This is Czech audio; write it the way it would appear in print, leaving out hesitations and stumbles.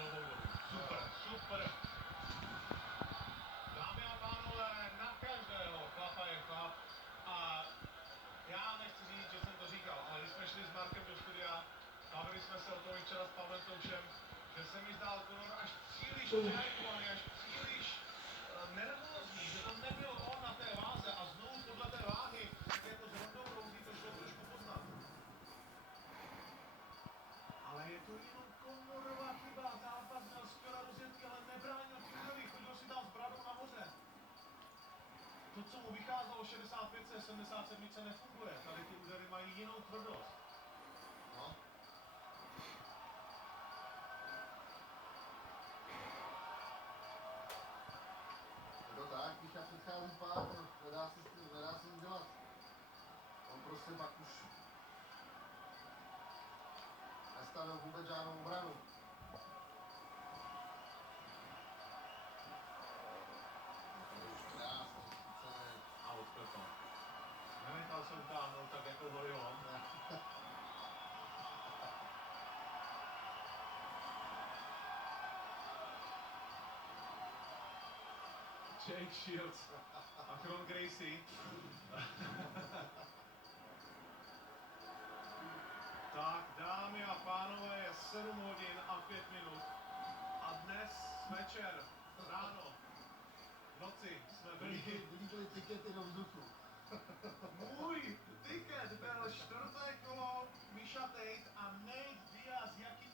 Super, super. Dámy a pánové, na každého chlapa je chlap. A já nechci říct, že jsem to říkal, ale když jsme šli s Markem do studia, bavili jsme se o tom i včera s Pavlem Toušem, že se mi zdál Conor až příliš hypovaný, až příliš nervózní, že to nebyl on na té váze a znovu podle té váhy, tak jako s Rondou Rousey to šlo trošku poznat. Ale je to jenom Conorova chyba, zápas měl skvělé rozjetky, ale nebránil Furyrovi, chodil si tam s bradou nahoře. To, co mu vycházelo 65, 77 nefunguje, tady ty údery mají jinou tvrdost. No. Je to tak, když já předcházím pár, nedá se nic dělat. On prostě pak už nestavil vůbec žádnou obranu. A odpěl to. Nenechal se utáhnout tak jako Horyho. Jake Shields a Kron Gracie. Tak, dámy a pánové, je 7 hodin a 5 minut. A dnes večer, ráno, v noci jsme byli... Vylítly tikety do vzduchu. Můj tiket byl čtvrté kolo Misha Tate a Nate Diaz, jaký